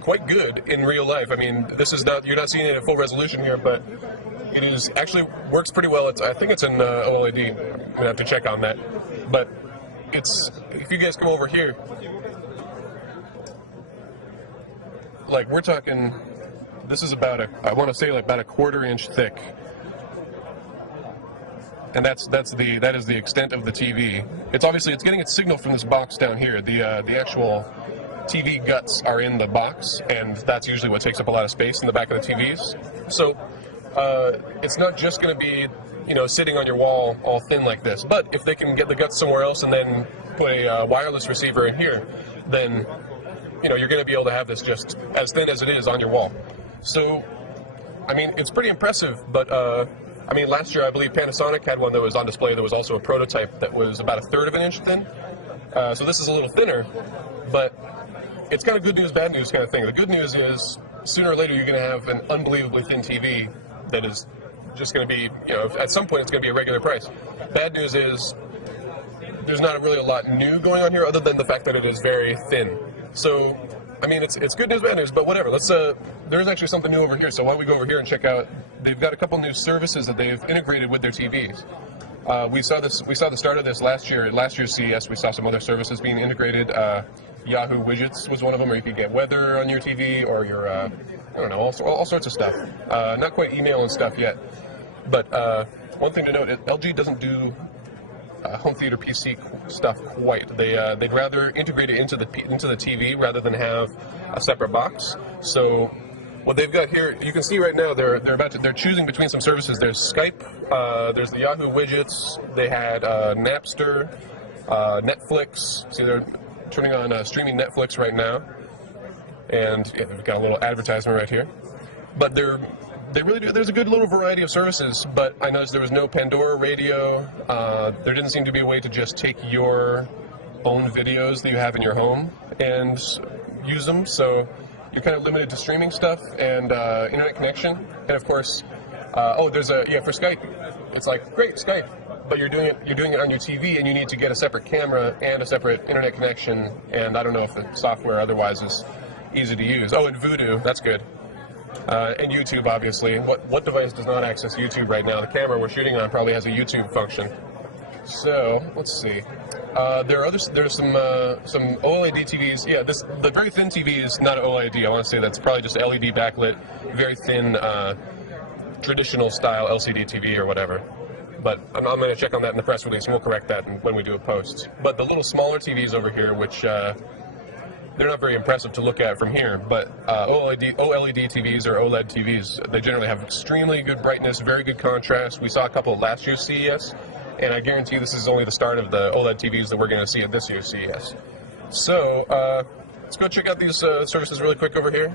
quite good in real life. I mean, this is not, you're not seeing it at full resolution here, but it is actually works pretty well. I think it's in OLED. I'm gonna have to check on that. But it's, if you guys come over here, like we're talking, this is about I want to say like about a 1/4 inch thick. And that is the extent of the TV. It's getting its signal from this box down here. The actual TV guts are in the box, and that's usually what takes up a lot of space in the back of the TVs. So it's not just going to be, you know, sitting on your wall all thin like this. But if they can get the guts somewhere else and then put a wireless receiver in here, then you know you're going to be able to have this just as thin as it is on your wall. So I mean, it's pretty impressive, but. I mean, last year I believe Panasonic had one that was on display that was also a prototype that was about 1/3 of an inch thin. So this is a little thinner, but it's kind of good news, bad news kind of thing. The good news is sooner or later you're going to have an unbelievably thin TV that is just going to be, you know, at some point it's going to be a regular price. Bad news is there's not really a lot new going on here other than the fact that it is very thin. So, I mean, it's good news, bad news, but whatever. Let's there's actually something new over here. So why don't we go over here and check out? They've got a couple new services that they've integrated with their TVs. We saw the start of this last year. At last year's CES, we saw some other services being integrated. Yahoo Widgets was one of them, where you could get weather on your TV or your I don't know, all sorts of stuff. Not quite email and stuff yet, but one thing to note: LG doesn't do home theater PC stuff quite. They'd rather integrate it into the TV rather than have a separate box. So what they've got here, you can see right now they're choosing between some services. There's Skype, there's the Yahoo Widgets. They had Napster, Netflix. See, they're turning on streaming Netflix right now, and yeah, we've got a little advertisement right here. But they really do. There's a good little variety of services, but I noticed there was no Pandora radio. There didn't seem to be a way to just take your own videos that you have in your home and use them. So you're kind of limited to streaming stuff and internet connection. And of course, there's for Skype. It's like, great, Skype, but you're doing it on your TV, and you need to get a separate camera and a separate internet connection. And I don't know if the software otherwise is easy to use. Oh, and Voodoo, that's good. And YouTube, obviously. What device does not access YouTube right now? The camera we're shooting on probably has a YouTube function. So let's see. There's some OLED TVs. Yeah, the very thin TV is not OLED. I want to say that's probably just LED backlit, very thin, traditional style LCD TV or whatever. But I'm going to check on that in the press release, and we'll correct that when we do a post. But the little smaller TVs over here, which they're not very impressive to look at from here, but OLED TVs or OLED TVs, they generally have extremely good brightness, very good contrast. We saw a couple at last year's CES, and I guarantee this is only the start of the OLED TVs that we're going to see at this year's CES. So let's go check out these services really quick over here.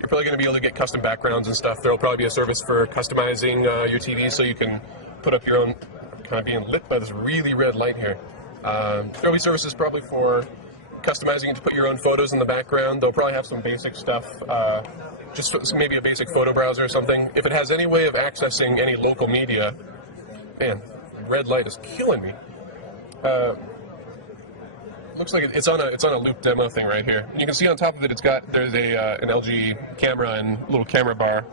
You're probably going to be able to get custom backgrounds and stuff. There will probably be a service for customizing your TV so you can put up your own. Kind of being lit by this really red light here. There'll be services probably for customizing to put your own photos in the background. They'll probably have some basic stuff, just maybe a basic photo browser or something. If it has any way of accessing any local media, man, red light is killing me. Looks like it's on a loop demo thing right here. You can see on top of it, there's an LG camera and little camera bar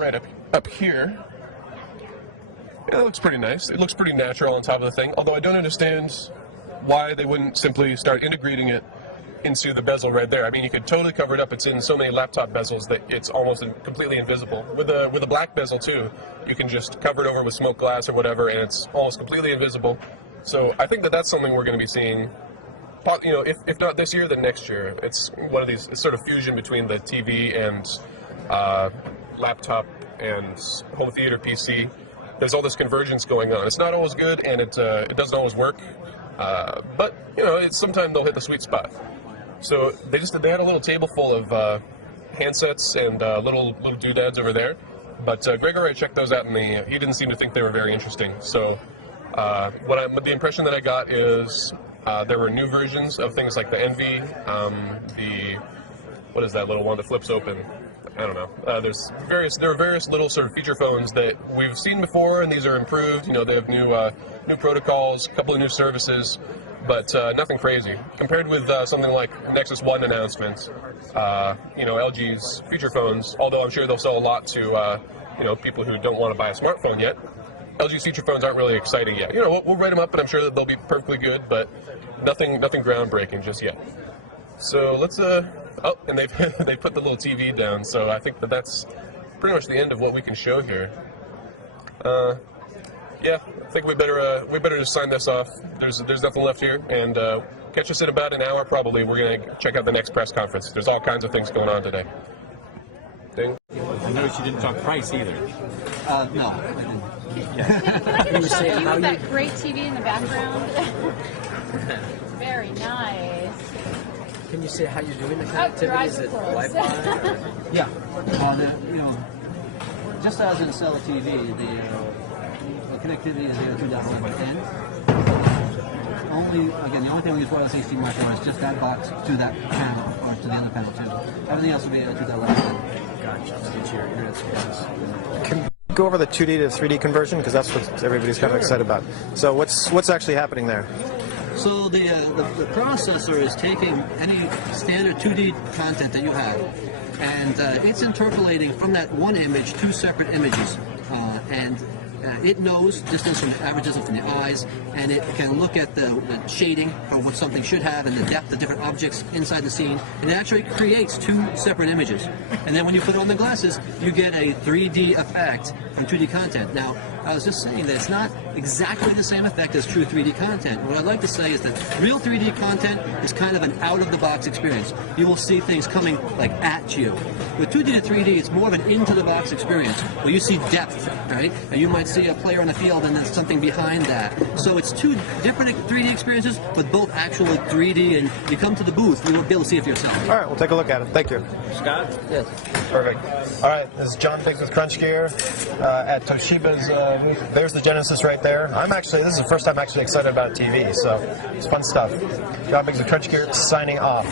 right up here. Yeah, it looks pretty nice. It looks pretty natural on top of the thing, although I don't understand why they wouldn't simply start integrating it into the bezel right there. I mean, you could totally cover it up. It's in so many laptop bezels that it's almost completely invisible. With a black bezel, too, you can just cover it over with smoked glass or whatever, and it's almost completely invisible. So I think that's something we're going to be seeing, you know, if not this year, then next year. It's one of these, it's sort of fusion between the TV and laptop and home theater PC. There's all this convergence going on. It's not always good, and it doesn't always work. But you know, sometimes they'll hit the sweet spot. So they had a little table full of handsets and little doodads over there. But Greg already checked those out, and he didn't seem to think they were very interesting. So the impression that I got is there were new versions of things like the Envy, what is that little one that flips open? I don't know. There are various little sort of feature phones that we've seen before, and these are improved. You know, they have new protocols, a couple of new services, but nothing crazy. Compared with something like Nexus One announcements, you know, LG's feature phones, although I'm sure they'll sell a lot to you know, people who don't want to buy a smartphone yet. LG's feature phones aren't really exciting yet. You know, we'll rate them up, and I'm sure that they'll be perfectly good, but nothing groundbreaking just yet. So let's oh, and they put the little TV down, so I think that's pretty much the end of what we can show here. Yeah, I think we better just sign this off. There's nothing left here, and catch us in about an hour probably. We're gonna check out the next press conference. There's all kinds of things going on today. Ding. I noticed you didn't talk price either. No, I didn't. Can you say how that great TV in the background? Very nice. Can you say how you're doing the connectivity? Is it Wi-Fi? Yeah. You know, just as in a cellular TV, the connectivity is 2.1 by 10. The only thing we use wireless HDMI for is just that box to that panel, or to the other panel too. Everything else will be 2.1. Gotcha. So get your internet speeds. Can you go over the 2D to 3D conversion, because that's what everybody's kind of excited about. So what's actually happening there? So the processor is taking any standard 2D content that you have, and it's interpolating from that one image two separate images, and it knows distance from the averages from the eyes, and it can look at the shading for what something should have and the depth of different objects inside the scene, and it actually creates two separate images. And then when you put on the glasses, you get a 3D effect from 2D content. Now, I was just saying that it's not exactly the same effect as true 3D content. What I'd like to say is that real 3D content is kind of an out-of-the-box experience. You will see things coming like at you. With 2D to 3D, it's more of an into-the-box experience where you see depth, right? And you might see a player on the field and then something behind that. So it's two different 3D experiences, but both actually 3D, and you come to the booth, you'll be able to see it for yourself. All right, we'll take a look at it. Thank you. Scott? Yes. Perfect. All right, this is John Biggs with CrunchGear at Toshiba's booth. There's the Genesis right there. This is the first time I'm actually excited about TV, so it's fun stuff. John Biggs with CrunchGear signing off.